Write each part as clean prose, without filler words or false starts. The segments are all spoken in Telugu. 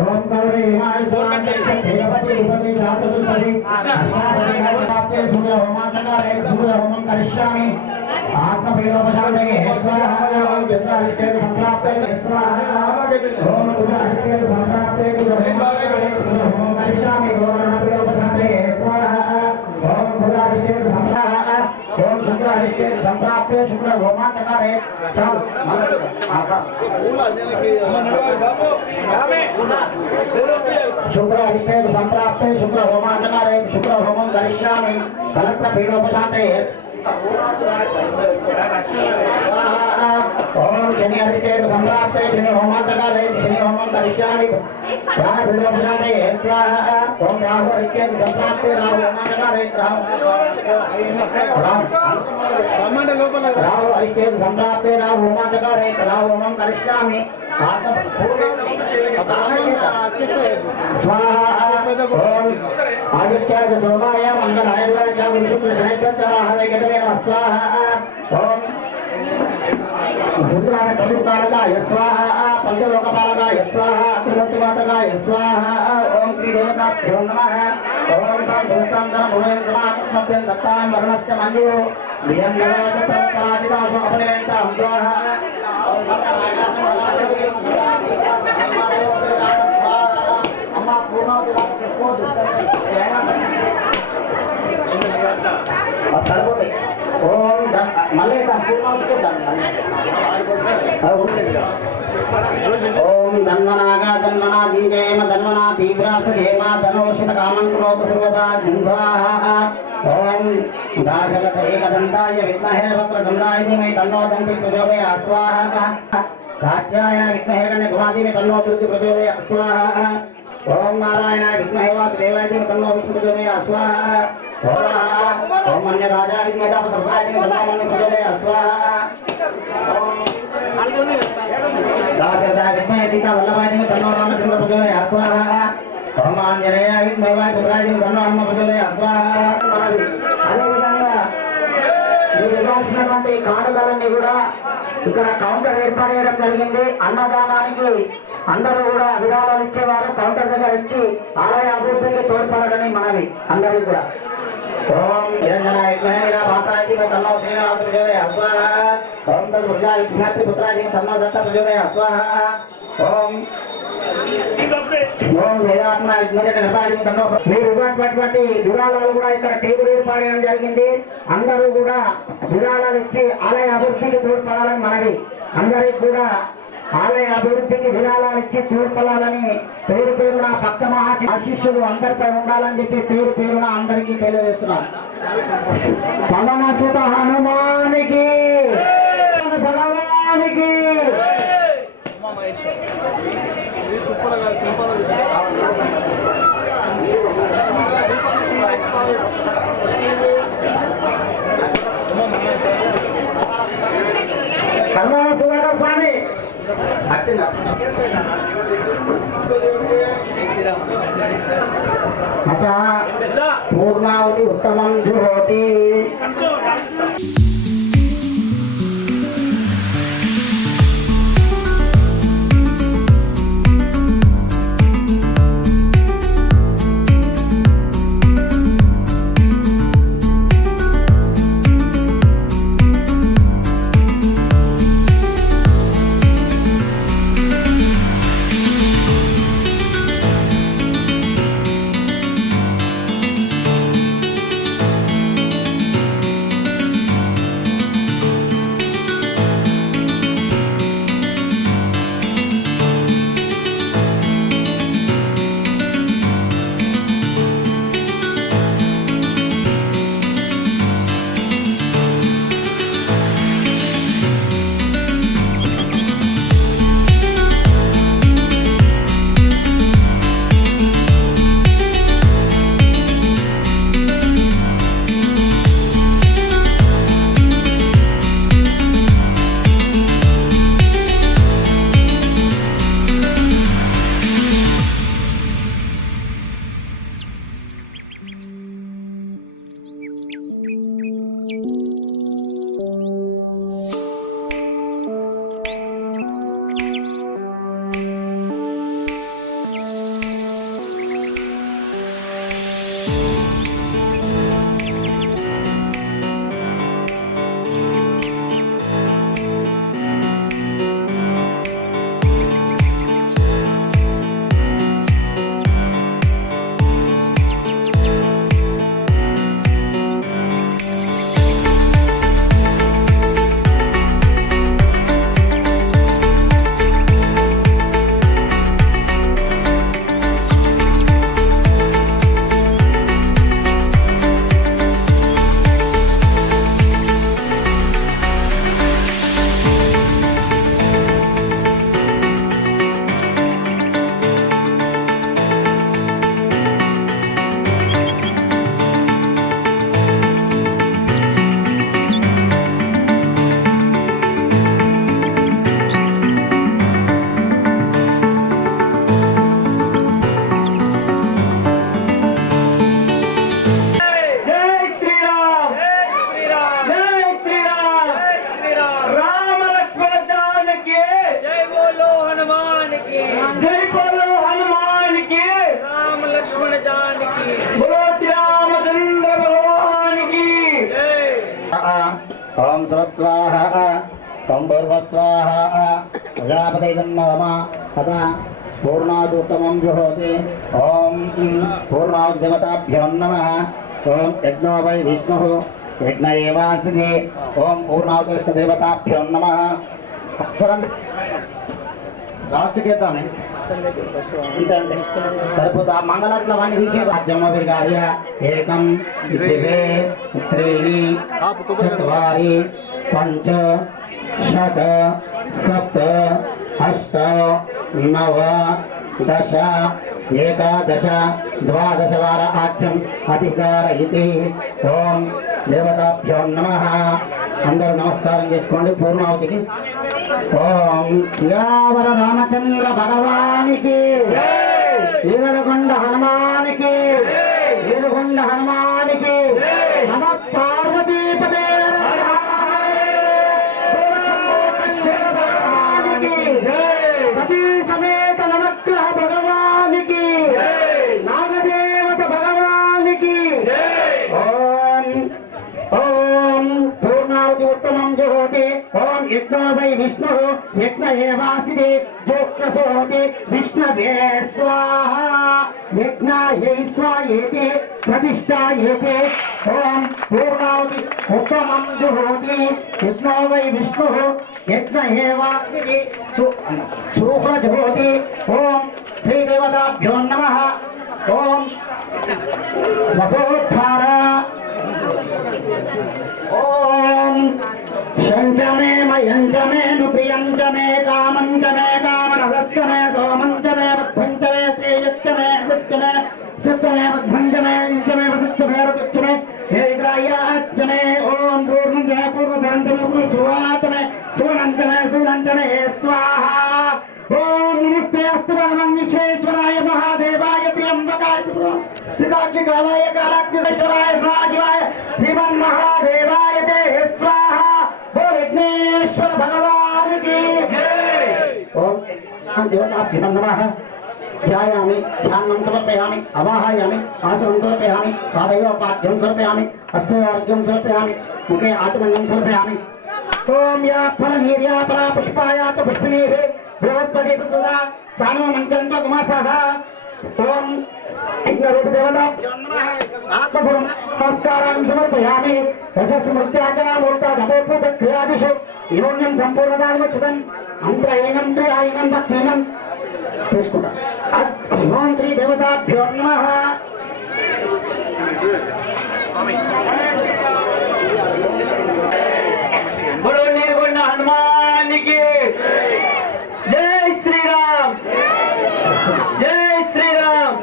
ओम गौरी माय स्वामी देवती उपति जातुपति अष्टादशे सूर्य होमांतकारे सूर्य होमं करिष्यामि आत्मभेदोपशान्तये स्वाहा ओम विद्यालिके संप्राप्ते स्वाहा ओम विद्यालिके संप्राप्ते सूर्य होमं करिष्यामि ओम स्वाहा ओम विद्यालिके संप्राप्ते ओम शुक्लालिके संप्राप्ते शुक्र होमांतकारे चल शुक्र अरिष्टे संप्राप्ते शुक्र होमांतकारे शुक्र होमं करिष्यामि कलत्रपीडोपशान्तये ओम शनि अरिष्टे संप्राप्ते शनि होमांतकारे शनि होमं करिष्यामि पीडोपशान्तये स्वाहा ओम राहु अरिष्टे संप्राप्ते राहु होमांतकारे राहु अरिष्टे संप्राप्ते राहु होमांतकारे राहु होमं करिष्यामि स्वाहा ओम आदित्याय सोमाय मंगलाय च शुक्र शनिभ्यः गतवे नमः स्वाहा ओम रुद्राय कलिकालकाय स्वाहा पंचलोकपालकाय स्वाहा त्रिमूर्तिवातकाय स्वाहा ओम श्री देवताभ्यो नमः ओम सर्वभूतं धर्मभूमेन समात्मभ्यं दत्तां वर्णस्य मंजो वियं नमः पराजितासो अपनेन्तां स्वाहा अम्मा पूर्ण सर्वोदय ओम मलेता पूर्ण ओम धन्वनागा धन्वना दीजेम धन्वना तीव्रास हेमा धनोषित कामं करोतु सर्वदा जुन्धाः ओम दाशरथ एकदन्ताय विद्महे वक्रतुण्डाय धीमहि तन्नो दन्ति प्रचोदयात् स्वाहा कात्यायनाय विद्महे गणेशवादिने तन्नो दुर्गे प्रचोदयात् स्वाहा ओम नारायणाय विद्महे वासुदेवाय धीमहि तन्नो विष्णु प्रचोदयात् स्वाहा ओम अन्य राजा विद्महे तापसर्वाय धीमहि तन्नो मनु प्रचोदयात् स्वाहा दाशरथाय विद्महे सीता वल्लभाय धीमहि तन्नो रामचन्द्र प्रचोदयात् स्वाहा ओम आञ्जनेयाय विद्महे वायुपुत्राय धीमहि तन्नो हनुमत् प्रचोदयात् स्वाहा అదేవిధంగా మీరు ఇవ్వాల్సినటువంటి కానుకలన్నీ కూడా ఇక్కడ కౌంటర్ ఏర్పాటు చేయడం జరిగింది. అన్నదానానికి అందరూ కూడా విరాళాలు ఇచ్చేవారు కౌంటర్ దగ్గర ఇచ్చి ఆలయ అభివృద్ధికి తోడ్పడాలని మనవి అందరికీ కూడా. ఓం నిరంజనాయ విద్మహే భాసాయ ధీమహి తన్నో శ్రీనివాస ప్రచోదయాత్ స్వాహా ఓం తద్పురుషాయ విద్మహే పుత్రాయ ధీమహి తన్నో దత్త ప్రచోదయాత్ స్వాహా ఓం మీరు ఇవ్వటువంటి విరాళాలు కూడా ఇక్కడ టేబుల్ ఏర్పాటు చేయడం జరిగింది. అందరూ కూడా విరాళాలు ఇచ్చి ఆలయ అభివృద్ధికి తోడ్పడాలని మనవి. అందరికి కూడా ఆలయ అభివృద్ధికి విరాళాలు ఇచ్చి తోడ్పడాలని పేరు పేరున భక్త ఆశీస్సులు అందరిపై ఉండాలని చెప్పి పేరు పేరున అందరికీ తెలియజేస్తున్నారు. పవన సుత హనుమానికి భగవానికి స్వామి పూర్ణావతి ఉత్తమం జుహోతి. ओम सरस्वाहा संपूर्वस्वाहा प्रजापते नमः तथा पूर्णादुत्तमं जुहोति ओम पूर्णादेवताभ्यो नमः ओम यज्ञो वै विष्णुः यज्ञ एवास्ति ओम पूर्णादेवताभ्यो नमः రాష్ట్రకేతమే ఇంతండి సరిపోతా మంగళాట్ల వాణి తీసే రాజ్యమ్మ విగార్య ఏకం ద్వే త్రీణి చత్వారి పంచ షట్ సప్త అష్ట నవ దశ ఏకాదశ ద్వాదశ వార ఆచ్యం అధికారయితి ఓం దేవతాభ్యో నమః అందరూ నమస్కారం చేసుకోండి పూర్ణావతికి ఓం యావర రామచంద్ర భగవానికి ఏడుకొండ హనుమానికి ఏడుకొండ హనుమానికి నమ పార్వతీపదే సతీ సమేత నవగ్రహ భగవానికి నాగదేవత భగవానికి ఓం ఓం పూర్ణావతి ఉత్తమం జుహోతి ఓం యజ్ఞో వై విష్ణు యజ్ఞ ఏవాసితే జోక్రసోతి విష్ణవే స్వాహా యజ్ఞాయై స్వాయేతి ప్రతిష్ఠాయేతి ఓం పూర్ణావతి ఉత్తమం జుహోతి యజ్ఞో వై విష్ణు యజ్ఞ ఏవాసితే సుహృజోతి ఓం శ్రీదేవతాభ్యో నమః ఓం వసోత్థార ఓం శంచమే మయంచమే నుప్రియంచమే కామంచమే కామనసత్యమే సోమంచమే బద్ధంచమే శ్రేయచ్చమే సత్యమే సత్యమే బద్ధంచమే ఇంచమే వసత్యమే రతచ్చమే హేగ్రాయాచ్చమే ఓం పూర్ణంచమే పూర్వధనంచమే పూర్వసువాచమే సువనంచమే సునంచమే స్వాహా ఓం నమస్తే అస్తు భగవన్ విశ్వేశ్వరాయ మహాదేవాయ త్ర్యంబకాయ శ్రీకాగ్నికాలాయ కాలాగ్నిశ్వరాయ సదాశివాయ శ్రీమన్ మహాదేవాయ తే స్వాహా ఓ విఘ్నేశ్వర భగవానికి ఓం దేవతాభ్యో నమః ధ్యాయామి ధ్యానం సమర్పయామి అవాహయామి ఆసనం సమర్పయామి పాదయోపాద్యం సమర్పయామి హస్తయోర్ఘ్యం సమర్పయామి ముఖే ఆచమన్యం సమర్పయామి ఓం యా ఫలనీర్యా ఫలా పుష్పాయాత పుష్పిణీః బృహస్పతి ప్రసుదా స్థానో మంచంత కుమాసః ఓం యజ్ఞరూపదేవతాభ్యో నమః ఆత్మపురం నమస్కారాన్ని సమర్పయామి రసస్మృత్యాచనామూర్తాదపోపూత క్రియాదిషు యోన్యం సంపూర్ణదాగచ్చుతం అంత్రహీనం త్రిహీనం భక్తిహీనం చూసుకుంటా ఓం శ్రీ దేవతాభ్యో నమః బోలో నీలకొండ హనుమానికి జై శ్రీరామ్ జై శ్రీరామ్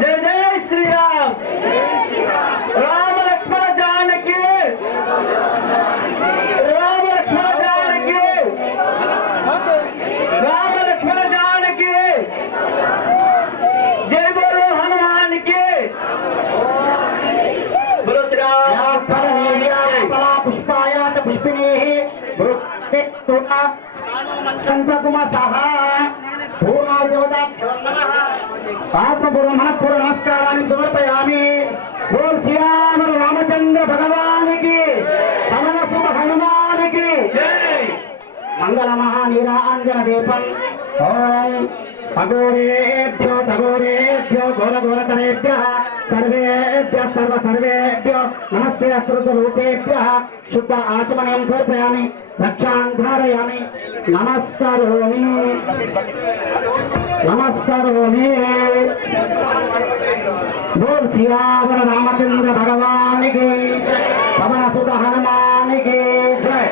జై జై శ్రీరామ్ రామ లక్ష్మణ జానకి రామ లక్ష్మణ జానకి రామ లక్ష్మణ జానకి జై బోలో హనుమానికి బోలో శ్రీరామ్ పుష్పాయ పుష్పిణీ ఆత్మపూర్వ మనఃపూర్వ నమస్కారాన్ని సమర్పయామి ఓం శ్రీరామ రామచంద్ర భగవానికి పవన శుభ హనుమానికి మంగళ మహానీరాంజన దీపం ఓం అఘోరేభ్యో తఘోరేభ్యో ఘోర ఘోరతరేభ్యః సర్వేభ్యః సర్వ సర్వేభ్యో నమస్తే అశ్రుతరూపేభ్యః శుద్ధ ఆచమనీయం సమర్పయామి రక్షాన్ ధారయామి నమస్కరోమి నమస్కరోమి బోల్ శ్రీరామ రామచంద్ర భగవానికి పవన సుత హనుమానికి జై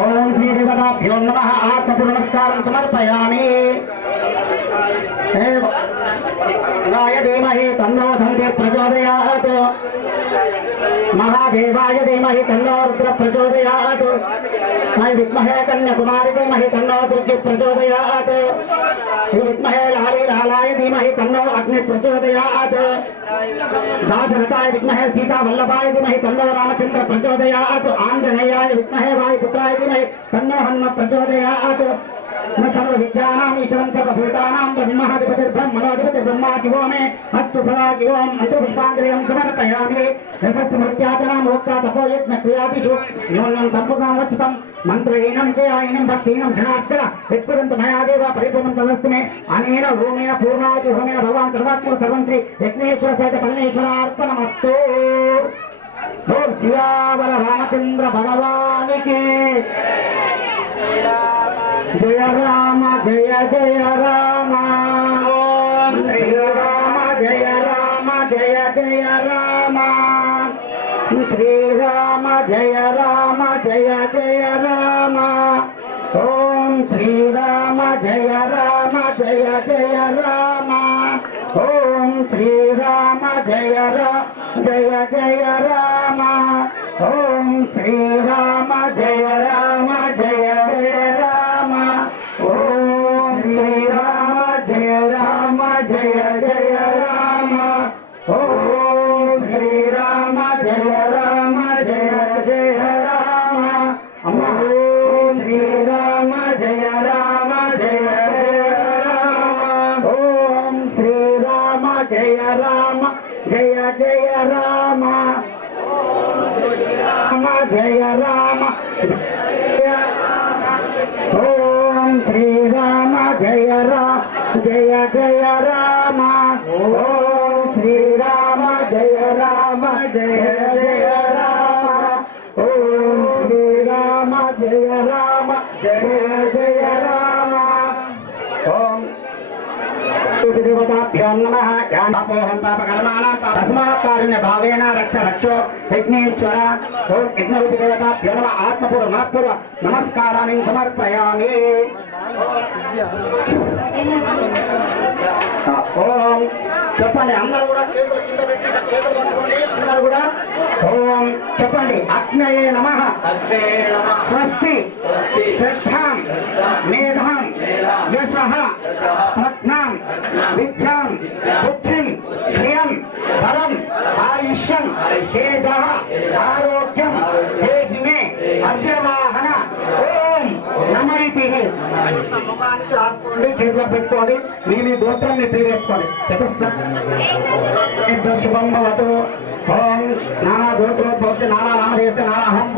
ఓం శ్రీ దేవతాభ్యో నమః ఆత్మపూర్వ నమస్కారం సమర్పయామి రాయ ధీమహి తన్నో ధనుతే ప్రచోదయాత్ महादेवाय धीमहि तन्नो रुद्र प्रचोदयात् मैं विद्महे कन्याकुमारी धीमहि तन्नो दुर्गे प्रचोदयात् विद्महे लाली लालाय धीमहि तन्नो अग्नि प्रचोदयात् दाशरथाय विद्महे सीता वल्लभाय धीमहि तन्नो रामचंद्र प्रचोदयात् आंजनेयाय विद्महे वायुपुत्राय धीमहि तन्नो हनुमत् प्रचोदयात् न सर्व विद्यानाम् ईश्वरं सर्वभूतानां ब्रह्मणाधिपतिर्ब्रह्मणोऽधिपतिर्ब्रह्मा शिवो मे अस्तु सदा शिवोम् अन्तर्पुष्पाञ्जलिं समर्पयामि यशस्मृत्याचना मोक्ता तपो यज्ञक्रियादिषु न्यूनं सम्पूर्णं वच्चितं मन्त्रहीनं क्रियाहीनं भक्तिहीनं क्षणार्चन यत्पुरन्त मया देव परिपूर्णं तदस्तु मे अनेन होमेन पूर्णावति होमेन भगवान् सर्वात्मक सर्वं श्री यज्ञेश्वर सहित परमेश्वरार्पणमस्तु। बोल सियावर रामचंद्र भगवान की जय राम जय जय राम ओम श्री राम जय राम जय जय राम श्री राम जय राम जय जय राम ओम श्री राम जय राम जय जय राम ओम श्री राम जय जय जय राम ओम श्री राम जय राम जय जय राम ओम श्री राम जय राम जय जय राम ओम श्री राम जय राम जय जय राम ओम श्री राम जय राम जय जय राम ओम श्री राम जय राम जय जय राम जय राम ओम श्री राम जय राम जय जय राम ओम श्री राम जय राम जय जय राम ओम श्री राम जय राम जय जय राम ओम देवताभ्यो नमः ज्ञानापोहं पापकर्माणां तस्मात् कारुण्य भावेन रक्ष रक्षो विघ्नेश्वर ओम विघ्नरूपी देवताभ्यो नमः आत्मपूर्व महत्पूर्व नमस्काराणि समर्पयामि। ఓం చెప్పండి అందరూ కూడా చేతులు కింద పెట్టి చేతులు పట్టుకోండి అందరూ కూడా ఓం చెప్పండి అగ్నయే నమః స్వస్తి శ్రద్ధాం మేధాం యశః ప్రజ్ఞాం విద్యాం బుద్ధిం శ్రియం బలం ఆయుష్యం తేజః ఆరోగ్యం దేహి మే అవ్యవాహన ఓం నమైతి ముఖానికి రాసుకోండి చేతిలో పెట్టుకోండి మీ గోత్రాన్ని తీరేసుకోండి చతుస్స శుభం భవతు ఓం నానా గోత్రోద్భవతి నానా నామదేశ నానా హం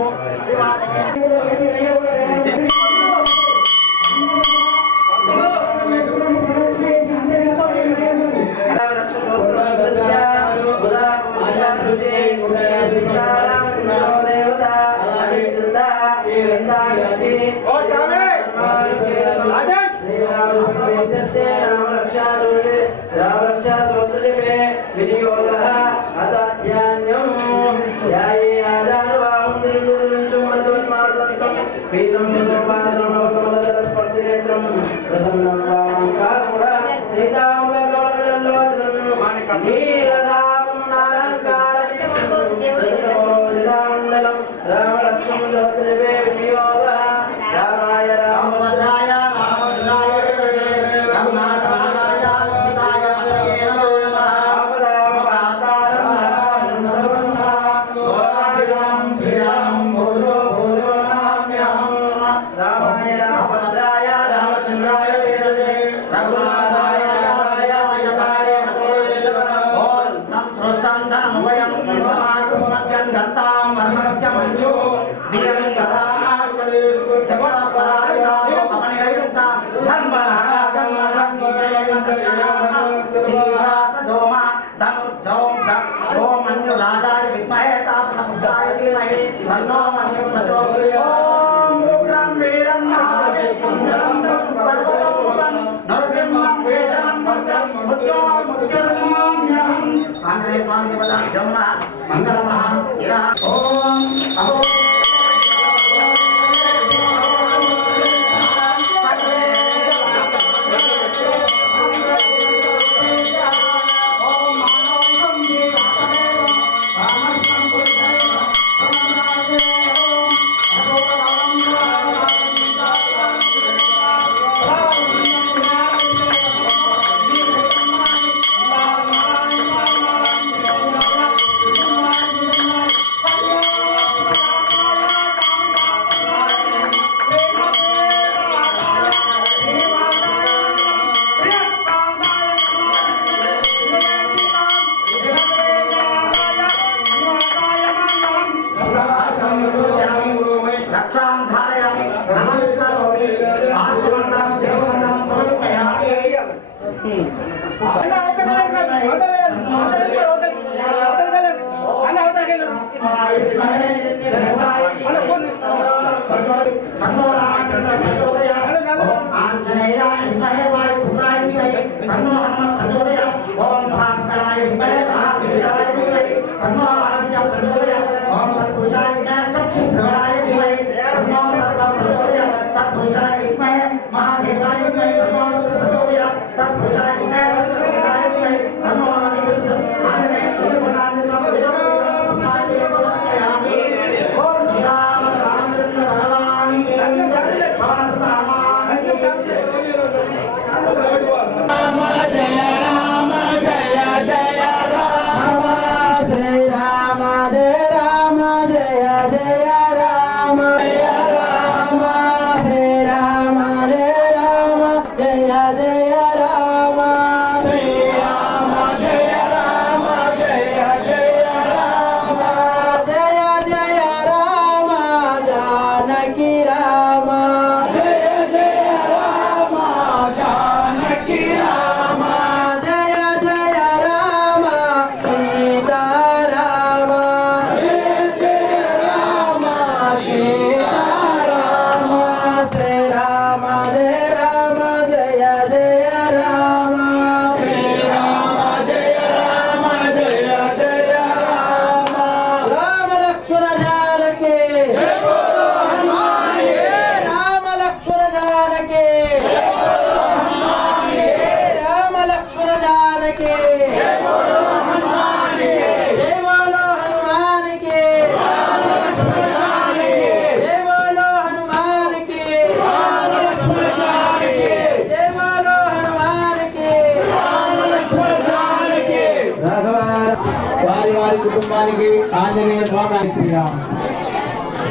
కుటుంబానికి ఆంజనేయ స్వామి శ్రీరామ్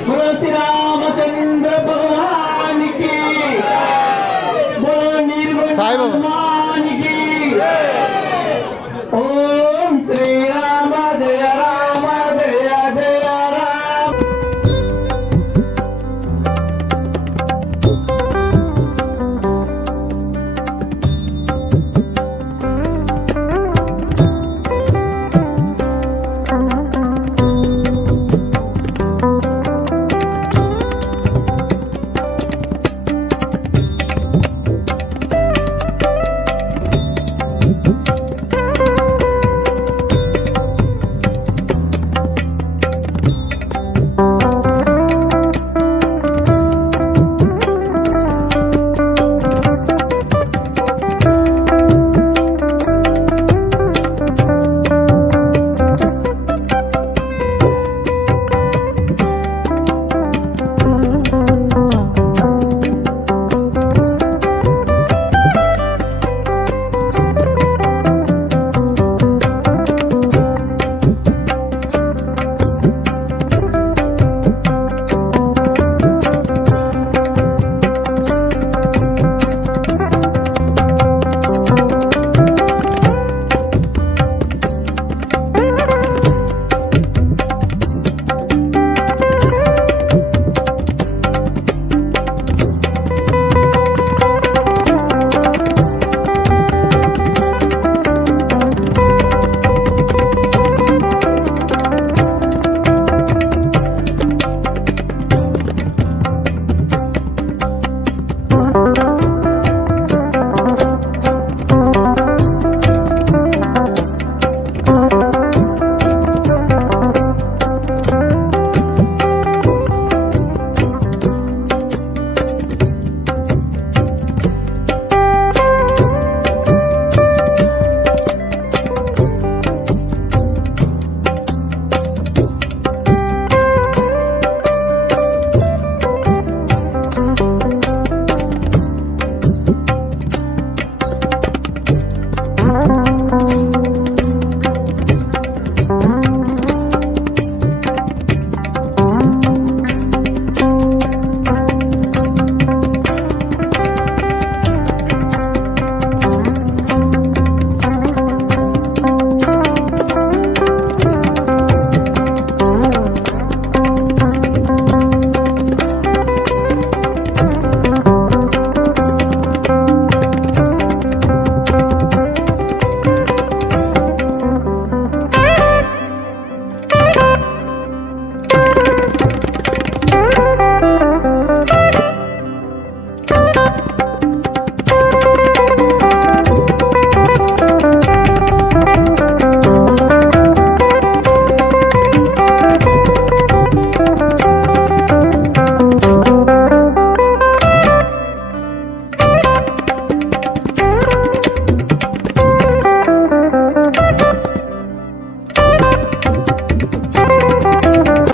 బోలో శ్రీరామచంద్ర భగవానికి బోలో నీలకంఠ హనుమానికి ఓం శ్రీరామ జయ రామ జయ జయ రామ.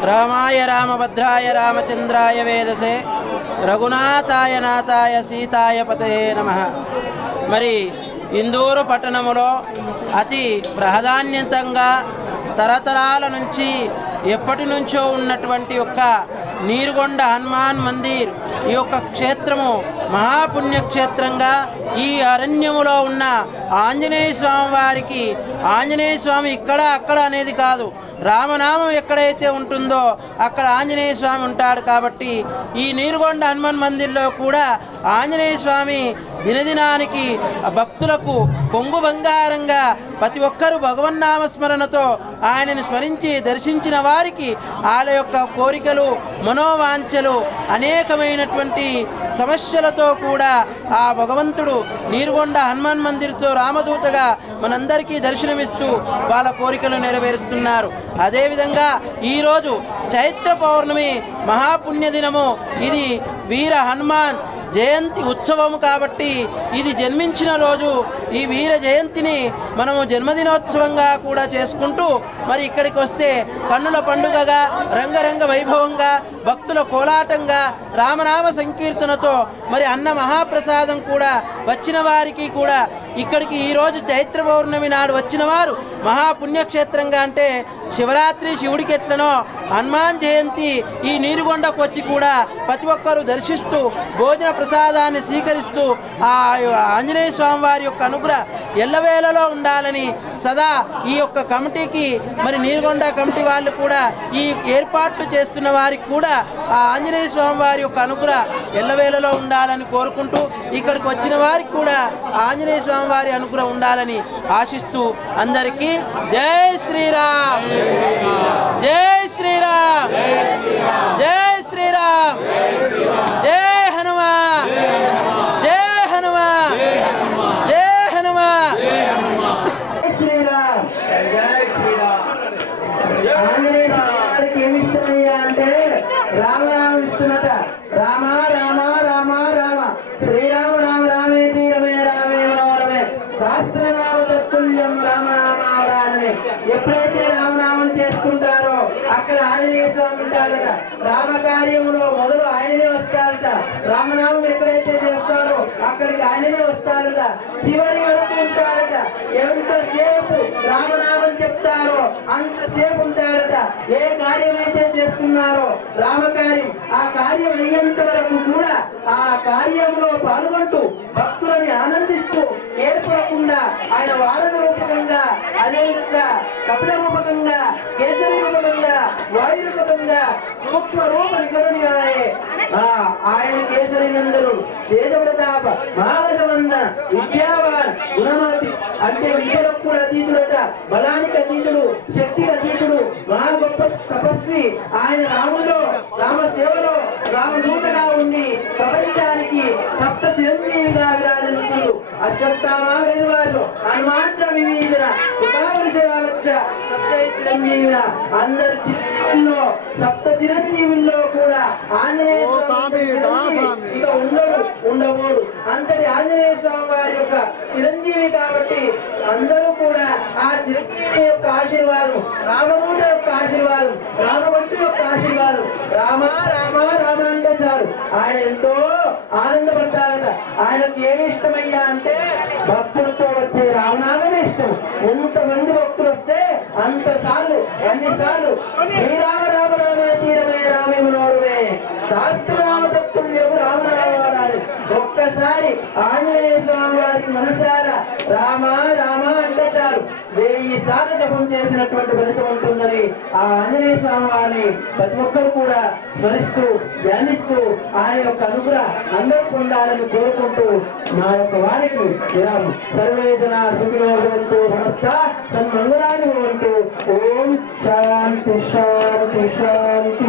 రామాయ రామభద్రాయ రామచంద్రాయ వేదసే రఘునాథాయ నాథాయ సీతాయ పతయే నమః. మరి ఇందూరు పట్టణములో అతి ప్రాధాన్యతంగా తరతరాల నుంచి ఎప్పటి నుంచో ఉన్నటువంటి యొక్క నీరుగొండ హనుమాన్ మందిర్ ఈ యొక్క క్షేత్రము మహాపుణ్యక్షేత్రంగా ఈ అరణ్యములో ఉన్న ఆంజనేయ స్వామి వారికి ఆంజనేయ స్వామి ఇక్కడ అక్కడ అనేది కాదు, రామనామం ఎక్కడైతే ఉంటుందో అక్కడ ఆంజనేయ స్వామి ఉంటాడు. కాబట్టి ఈ నీరుగొండ హనుమాన్ మందిర్లో కూడా ఆంజనేయ స్వామి దినదినానికి భక్తులకు కొంగు బంగారంగా ప్రతి ఒక్కరూ భగవన్నామస్మరణతో ఆయనను స్మరించి దర్శించిన వారికి వాళ్ళ యొక్క కోరికలు మనోవాంఛలు అనేకమైనటువంటి సమస్యలతో కూడా ఆ భగవంతుడు నీరుగొండ హనుమాన్ మందిర్తో రామదూతగా మనందరికీ దర్శనమిస్తూ వాళ్ళ కోరికలు నెరవేరుస్తున్నారు. అదేవిధంగా ఈరోజు చైత్ర పౌర్ణమి మహాపుణ్య దినము. ఇది వీర హనుమాన్ జయంతి ఉత్సవము కాబట్టి ఇది జన్మించిన రోజు. ఈ వీర జయంతిని మనము జన్మదినోత్సవంగా కూడా చేసుకుంటూ మరి ఇక్కడికి వస్తే కన్నుల పండుగగా రంగరంగ వైభవంగా భక్తుల కోలాటంగా రామనామ సంకీర్తనతో మరి అన్న మహాప్రసాదం కూడా వచ్చిన వారికి కూడా ఇక్కడికి ఈరోజు చైత్ర పౌర్ణమి నాడు వచ్చిన వారు మహాపుణ్యక్షేత్రంగా అంటే శివరాత్రి శివుడికి ఎట్లనో హనుమాన్ జయంతి ఈ నీరుగొండకు వచ్చి కూడా ప్రతి ఒక్కరూ దర్శిస్తూ భోజన ప్రసాదాన్ని స్వీకరిస్తూ ఆ ఆంజనేయ స్వామి వారి యొక్క అనుగ్రహం ఎల్లవేళలో ఉండాలని సదా ఈ యొక్క కమిటీకి మరి నీరుగొండ కమిటీ వాళ్ళు కూడా ఈ ఏర్పాట్లు చేస్తున్న వారికి కూడా ఆ ఆంజనేయ స్వామి వారి యొక్క అనుగ్రహం ఎల్లవేళలో ఉండాలని కోరుకుంటూ ఇక్కడికి వచ్చిన వారికి కూడా ఆంజనేయ స్వామి వారి అనుగ్రహం ఉండాలని ఆశిస్తూ అందరికీ జై శ్రీరామ్, జై శ్రీరామ్, జై శ్రీరామ్, జై హనుమాన్, జై హనుమాన్, జై హనుమాన్, జై శ్రీరామ్, జై శ్రీరామ్. ఆంజనేయ స్వామి వారికి ఏమి ఇష్టమయ్యా అంటే రామనామం ఇష్టమట. రామ రామ రామ రామ శ్రీరామ రామ రామేతి రమే రామే మనోరమే శాస్త్రనామ తత్తుల్యం రామనామావరాననే. ఎప్పుడైతే రామనామం చేసుకుంటారో అక్కడ ఆంజనేయ స్వామి ఉంటాడట. రామకార్యములో మొదలు ఆయననే వస్తాడట. రామనామం ఎక్కడైతే చేస్తారో అక్కడికి ఆయననే వస్తాడట. చివరి వరకు ఉంటాడట. ఎంతసేపు రామనామం చెప్తారో అంతసేపు ఉంటాడట. ఏ కార్యమైతే చేస్తున్నారో రామకార్యం ఆ కార్యం అయ్యేంత వరకు కూడా ఆ కార్యంలో పాల్గొంటూ భక్తులని ఆనందిస్తూ ఏర్పడకుండా ఆయన వారణ రూపకంగా అదేవిధంగా కపిల రూపకంగా కేసరి రూపకంగా వాయు రూపకంగా సూక్ష్మ రూప నికరునిగాయే ఆయన కేసరి నందను తేజప్రతాప మహాగజవంద విద్యావాన్ గుణమతి అంటే విద్యలకు కూడా అతీతుడట. బలానికి అతీతుడు, శక్తికి అతీతుడు, మహా గొప్ప తపస్వి. ఆయన రాముల్లో రామ సేవలో రామదూతగా ఉండి ప్రపంచానికి సప్త చిరంజీవిగా విరాజిల్లుతుంది. అశ్వత్థామా వెనువారు హనుమాన్ వివీజన సుఖావరిశరాలచ్చ సప్తై చిరంజీవిన. అందరి చిరంజీవుల్లో సప్త చిరంజీవుల్లో కూడా ఆంజనేయ స్వామి ఇక ఉండబోడు. అంతటి ఆంజనేయ స్వామి వారి యొక్క చిరంజీవి కాబట్టి అందరూ కూడా ఆ చిరంజీవి యొక్క ఆశీర్వాదం, రామదూత యొక్క ఆశీర్వాదం, రామభక్తు యొక్క ఆశీర్వాదం, రామ రామ రామ అంటే చాలు ఆయన ఎంతో ఆనందపడతారట. ఆయనకు ఏమి ఇష్టమయ్యా అంటే భక్తులతో వచ్చే రామనామమే ఇష్టం. ఎంతమంది భక్తులు వస్తే అంత సార్లు అన్నిసార్లు శ్రీరామ రామ రామే తీరమే రామే మనోరమే శాస్త్రనామ తత్తుల్యము రామనామాలు. ఒక్కసారి ఆంజనేయ స్వామి వారికి మనసారా రామ రామ అంటే చాలు 1000 సార్లు జపం చేసినటువంటి ఫలితం ఉంటుందని ఆ ఆంజనేయ స్వామి వారిని ప్రతి ఒక్కరు కూడా స్మరిస్తూ ధ్యానిస్తూ ఆయన యొక్క అనుగ్రహం అందరూ పొందాలని కోరుకుంటూ మా యొక్క వారికి విరామం. సర్వే జనా సుఖినో భవంతు, సమస్త సన్మంగళాని భవంతు. ఓం శాంతి శాంతి శాంతి.